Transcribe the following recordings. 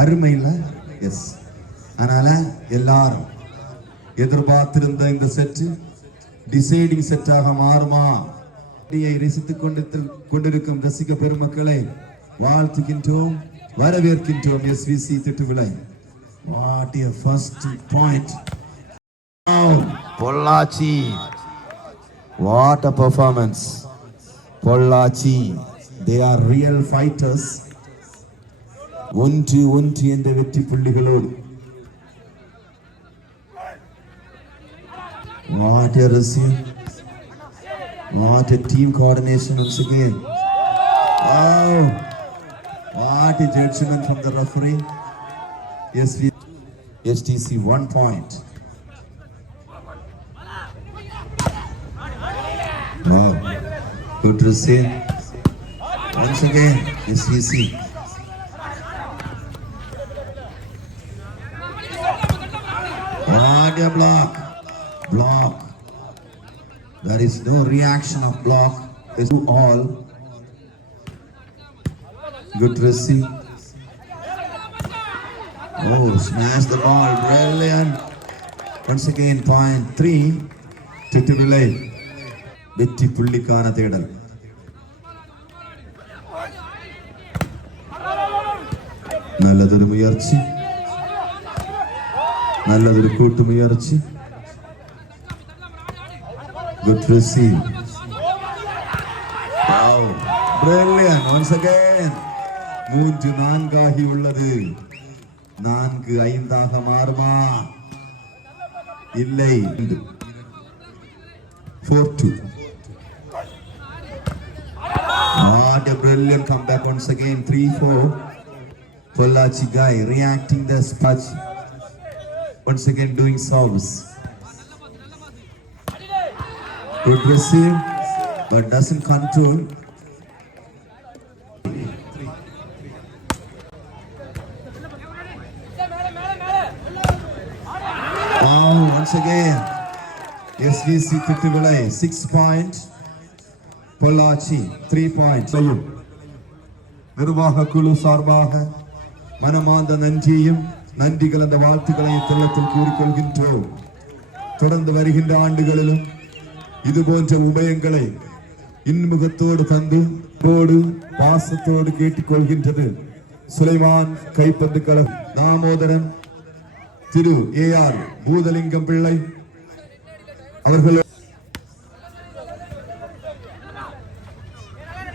அருமையில எஸ். அதனால எல்லாரும் எதிர்பார்த்திருந்த இந்த செட் டிசைடிங் செட்டாக மாறுமா? ரசித்துக் கொண்டிருக்கும் ரசிக பெருமக்களை வாழ்த்துகின்றோம், வரவேற்கின்றோம். எஸ்விசி Thittuvilai. What a first point. Pollachi. What a performance. Pollachi. They are real fighters. ஒன்று என்ற வெற்றி புள்ளிகளோடு. What a receive. What a team coordination once again. Wow. What a judgment from the referee. STC 1 point. Wow. Good to see. Once again, STC. What a block. Block. There is no reaction of block. It's all. Good to see. Oh, smash the ball. Brilliant. Once again, point 3. Tittuvilai. வெற்றி புள்ளிக்கான தேடல். நல்லதொரு முயற்சி, நல்லதொரு கூட்டு முயற்சி. Good receive. Wow, brilliant. Once again, 3-4 ஆகி உள்ளது. 4-5 மாறுமா? இல்லை. 4-2. What a brilliant comeback once again. 3-4. Pollachi guy reacting the spatch. Once again doing serves. Good receive, but doesn't control. Wow, once again. SVC Tittuvilai 6 points. Pollachi 3 points. நிர்வாக குழு சார்பாக மனமார்ந்த நன்றியும் நன்றி கலந்த வாழ்த்துக்களையும் தெள்ளத்தில் கூறிக்கொள்கின்றோம். தொடர்ந்து வருகின்ற ஆண்டுகளிலும் இது போன்ற உபயங்களை இன்முகத்தோடு தந்து பாசத்தோடு கேட்டுக்கொள்கின்றது சுலைமான் கைப்பந்து கழகம், தாமோதரன், திரு AR பூதலிங்கம் பிள்ளை அவர்கள்,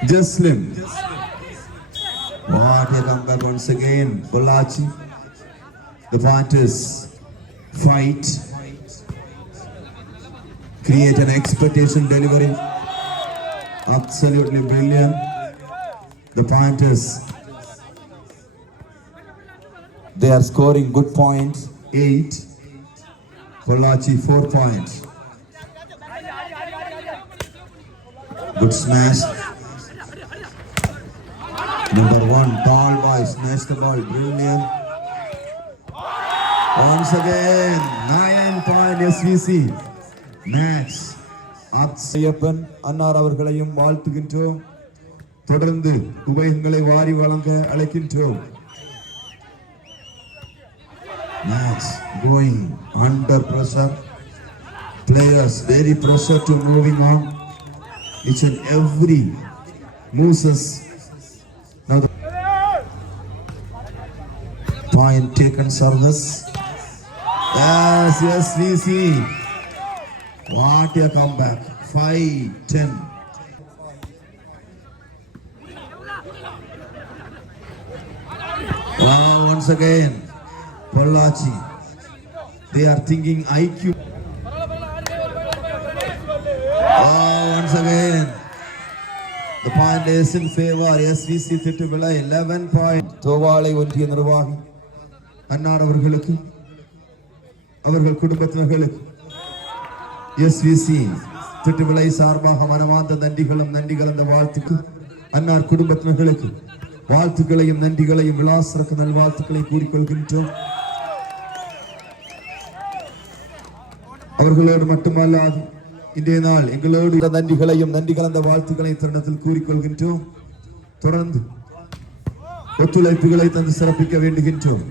Jaslim. What a comeback once again. Pollachi. The fighters fight, create an expectation delivery. Absolutely brilliant. The fighters, they are scoring good points. 8. Pollachi 4 points. Good smash. Number 1, ball boy, smash the ball, brilliant. Once again, 9 point SVC. Match. Ayyappan அன்னார் அவர்களையும் வாழ்த்துகின்றோம். தொடர்ந்து உபயங்களை வாரி வழங்க அழைக்கின்றோம். Match going under pressure. Players very pressure to moving on. Each and every moves. Now the point taken service. Yes, SVC. What a comeback. 5-10. Wow, once again, Pollachi. They are thinking IQ. Wow, once again. The point is in favor. SVC Tittuvilai 11 points. தோவாளை ஒன்றிய நிர்வாகி அன்னார் அவர்களுக்கு, அவர்கள் குடும்பத்தினர்களுக்கு SVC Tittuvilai சார்பாக மனமார்ந்த நன்றிகளும் நன்றி கலந்த வாழ்த்துக்கு அன்னார் குடும்பத்தினர்களுக்கு வாழ்த்துக்களையும் நன்றிகளையும் விலாசரக்கு நல்வாழ்த்துக்களை கூறிக்கொள்கின்றோம். அவர்களோடு மட்டுமல்லாது இன்றைய நாள் எங்களோடு நன்றிகளையும் நன்றி கலந்த வாழ்த்துக்களை தருணத்தில் கூறிக்கொள்கின்றோம். தொடர்ந்து ஒத்துழைப்புகளை தந்து சிறப்பிக்க வேண்டுகின்றோம்.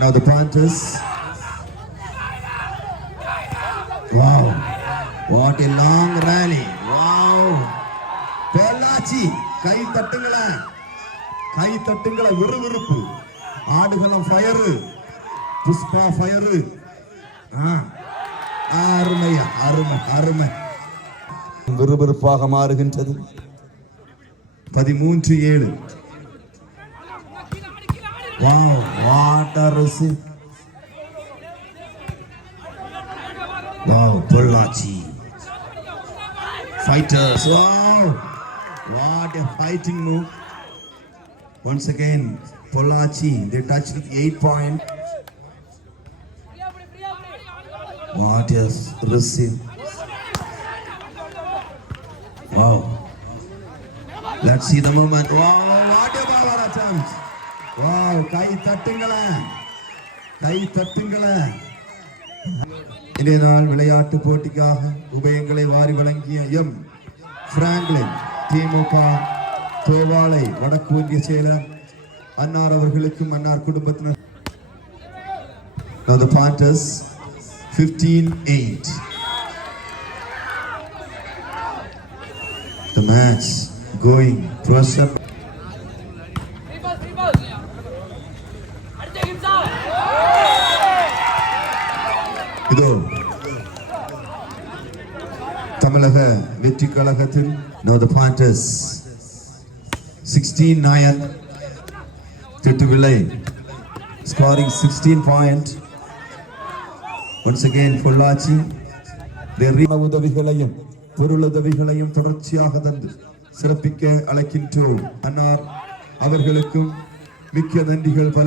Now the Panthers. Wow, what a long rally. Wow, Pollachi கை தட்டுங்கள விறுவிறுப்பு ஆடுகளம் ஃபயர் புஷ்பா ஃபயர் அருமை விறுவிறுப்பாக மாறுகின்றது. 13-7. Wow, what a receive. Wow, Pollachi fighters. Wow, what a fighting move. Once again, Pollachi they touched 8 point. What a receive. Wow, let's see the movement. Wow, what a power attempt. Wow, கை தட்டுங்கள இன்றைய நாள் விளையாட்டு போட்டிக்காக உபயங்களை வாரி வழங்கிய எம் பிராங்க்லின் திமுக தோவாளை வடக்கு ஒன்றிய செயலர் அன்னார் அவர்களுக்கும் அன்னார் குடும்பத்தினர். Now the Panthers 15-8. The match going pressure. இதோ தமிழக வெற்றி கழகத்தில் Now the Panthers 16-9 திட்டுவில்லை scoring 16 point. Once again பொள்ளாச்சி உதவிகளையும் பொருளுதவிகளையும் தொடர்ச்சியாக தந்து சிறப்பிக்க அழைக்கின்றோம். அன்னார் அவர்களுக்கும் மிக்க நன்றிகள் பல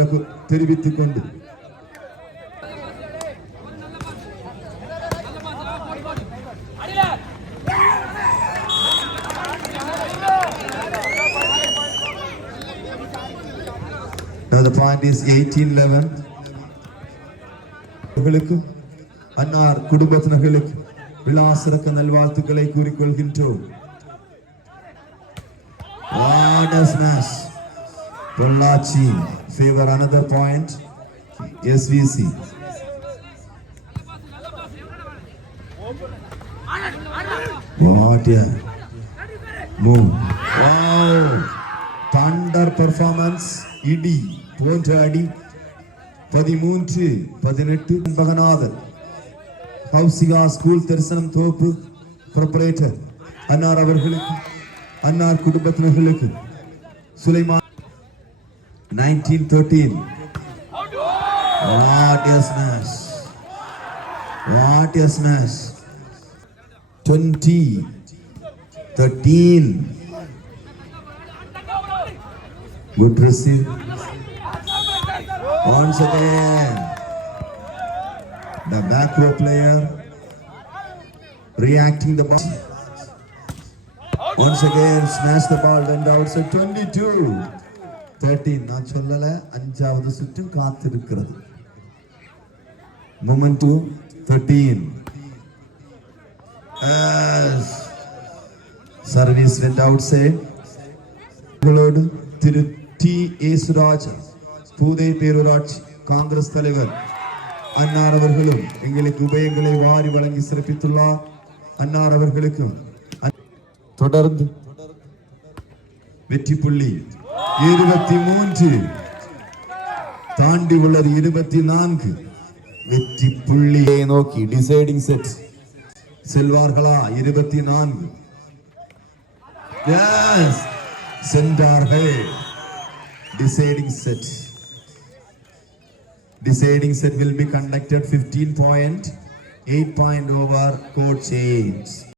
தெரிவித்துக் கொண்டு Now the point is 18-11. அவர்களுக்கும் அன்னார் குடும்பத்தினர்களுக்கு விலாசிறக்க நல்வாழ்த்துக்களை கூறிக்கொள்கின்றோம். Smash. Pollachi favor another point. SVC. What a move. Wow. Thunder performance. இடி போன்ற அடி. 13-18. பகநாதன் ஹவுசிகா ஸ்கூல் தரிசனம் தோப்பு ப்ரொப்ரேட்டர் அன்னார் அவர்களுக்கு அன்னார் குடும்பத்தினர்களுக்கு சுலைமான் 19-13. What a smash 20-13. Good receive. Once again the back row player reacting the ball. Once again smash the ball went outside. 22-13. நான் சொல்லல அஞ்சாவது சுற்று காத்திருக்கிறது. Momentum 13. Service went outside. உங்களோடு திரு டி ஏசுராஜ் பூதை பேரூராட்சி காங்கிரஸ் தலைவர் அன்னார் அவர்களும் எங்களுக்கு உபயங்களை வாரி வழங்கி சிறப்பித்துள்ளார். அன்னார் அவர்களுக்கும் தொடர்ந்து வெற்றி புள்ளி 23 தாண்டி உள்ளது 24 வெற்றி புள்ளியை நோக்கி டிசைடிங் செட் செல்வார்களா? 24 எஸ் சென்றார்கள். Deciding set will be conducted 15 point 8 point over code change.